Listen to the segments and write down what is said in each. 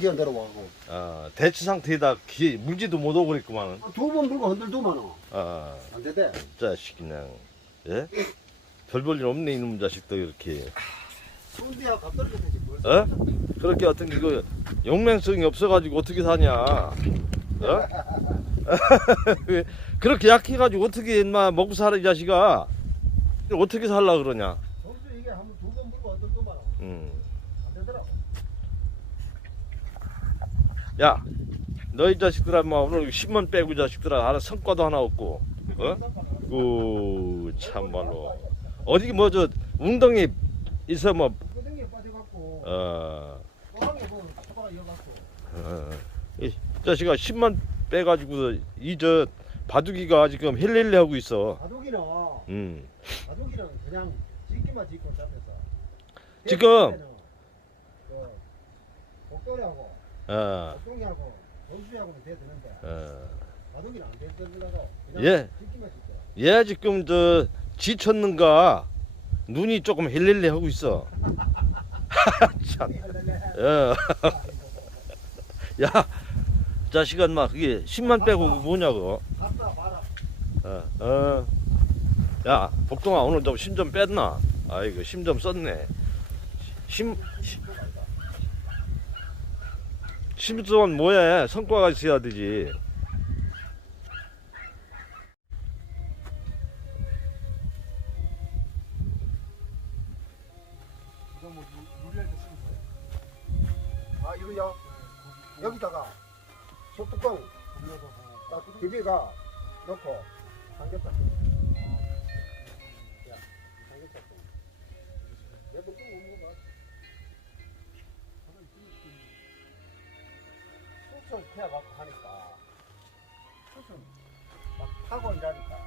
끄지가 내려와고 어, 대치 상태에다 기, 물지도 못 오고 그랬구만. 두번 불고 흔들두만은 아, 안 되대 자식 그냥 예? 별 볼 일 없네 이놈 자식도 이렇게. 손대야 값 떨어졌지 뭘 어? 그렇게 어떤 이거 용맹성이 없어가지고 어떻게 사냐? 어? 왜 그렇게 약해가지고 어떻게 인마 먹고 살아 이 자식아? 어떻게 살라 그러냐? 점수 이게 한번 두 번 불고 흔들두만은 음. 안 되더라고 야, 너희 자식들아, 뭐 오늘 10만 빼고 이 자식들아, 하나 성과도 하나 없고, 어? 그 참말로. 어디 뭐저 웅덩이 있어 뭐, 어, 어, 이 자식아 10만 빼가지고 이 저 바둑이가 지금 헬렐레 하고 있어. 바둑이는 음, 바둑이는 그냥 짓기만 짓고 잡혀서. 지금! 그 복돌이하고 어, 복동이하고 원수하고는 돼 되는데 어. 바둑이는 안 되더라고 그냥 예. 얘 지금 저 지쳤는가 눈이 조금 헬렐레 하고 있어. 참. 어. 야, 자식아, 마 그게 10만 빼고 그거 뭐냐고. 갔다 봐라 어, 어. 야, 복동아, 오늘 좀 심 좀 뺐나? 아이고, 심 좀 썼네. 심, 심 쓰면 뭐해? 성과가 있어야 되지. 아? 여기다가 소뚜껑 딱 비비가 넣고 삼겹살 태워갖고 하니까. 소스는 막 타고 이러니까.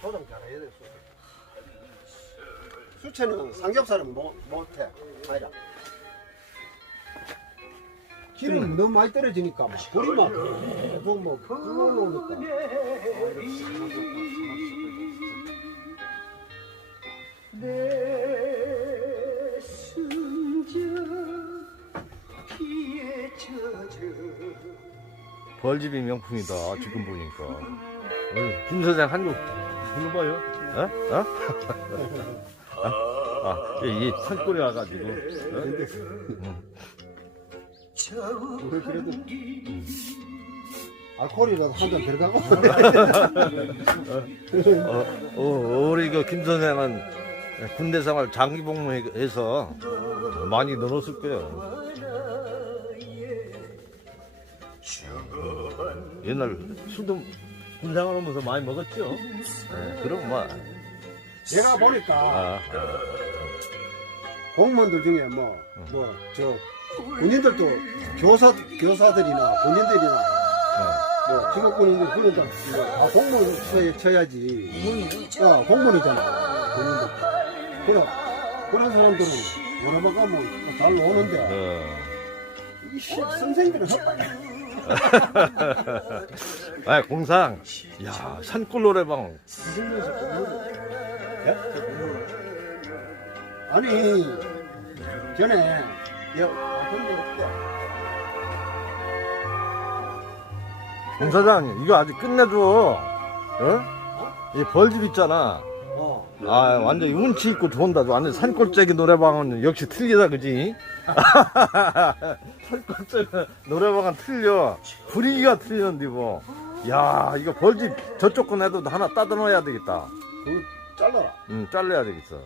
조정 잘해야 돼 소스 수채는 삼겹살은 못, 못해. 아니라. 기름 너무 많이 떨어지니까 막 불이만. 계속 뭐 불러놓으니까 벌집이 명품이다, 지금 보니까. 어, 김 선생 한국 불러봐요. 어? 어? 아, 아, 이 산골에 와가지고. 어? 우리 그래도 알코올이라도 한 잔 들어가고 어, 어, 우리 그 김 선생은 군대 생활 장기 복무해서 많이 늘었을 거예요. 옛날 술도 군 생활하면서 많이 먹었죠. 네, 그럼 뭐. 내가 보니까 아, 공무원들 중에 뭐 뭐 저 군인들도 교사 교사들이나 군인들이나 뭐 직업 군인들 그런 다 아, 공무원 쳐야, 쳐야지 어 공무원이잖아 군인들 그럼 그런 사람들은 원어만 가면 잘 노는데 어. 이 씨, 선생들은 헛바야 아, 공상. 야, 산골 노래방. 예? 아니 전에 공사장, 이거 아직 끝내줘. 어? 이 벌집 있잖아. 어 아, 완전 운치 있고 좋은다. 완전 산골짜기 노래방은 역시 틀리다, 그지? 산골짜기 노래방은 틀려. 분위기가 틀리는데, 뭐. 야, 이거 벌집 저쪽 건 해도 하나 따다 놓아야 되겠다. 그거 잘라라 응, 잘라야 되겠어.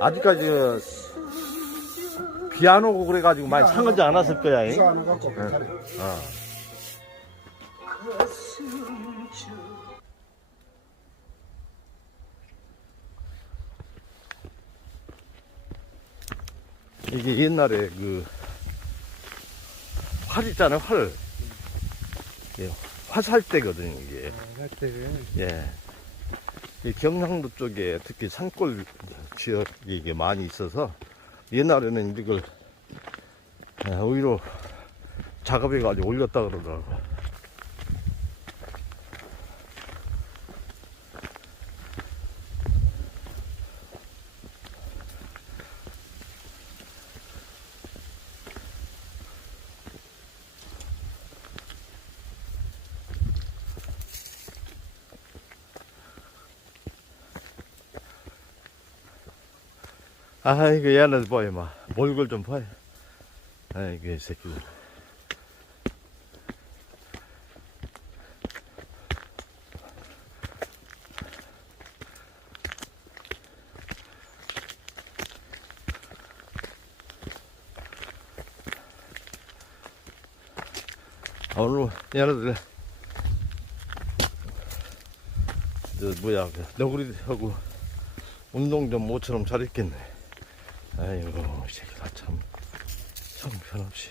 아직까지 그, 비안 오고 그래가지고 많이 상하지 않았을 거야, 잉? 이거 안 갖고 괜찮아 어. 이게 옛날에 그, 활 있잖아요, 활. 예, 화살대거든요, 이게. 예. 이 경상도 쪽에 특히 산골 지역이 이게 많이 있어서 옛날에는 이걸 예, 오히려 작업해가지고 올렸다 그러더라고. 아이고 얘는 봐요 마 몰골 좀 봐요. 아이고 이 새끼들. 아, 오늘 얘네들. 저 뭐야 그 너구리하고 운동 좀 모처럼 잘 있겠네 아이고 이 새끼가 참 형편없이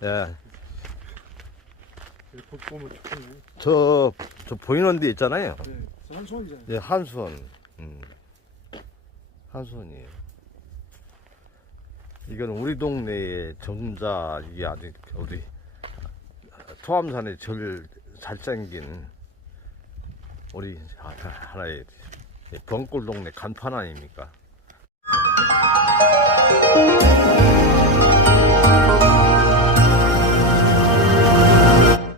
아. 예, 보면 좋겠네. 저, 저 보이는 데 있잖아요 네, 저 한수원이잖아요. 예, 한수원 음. 한수원이에요 이건 우리 동네의 정자 이게 아직 우리 토암산에 제일 잘생긴 우리 하나의 벙골 동네 간판 아닙니까?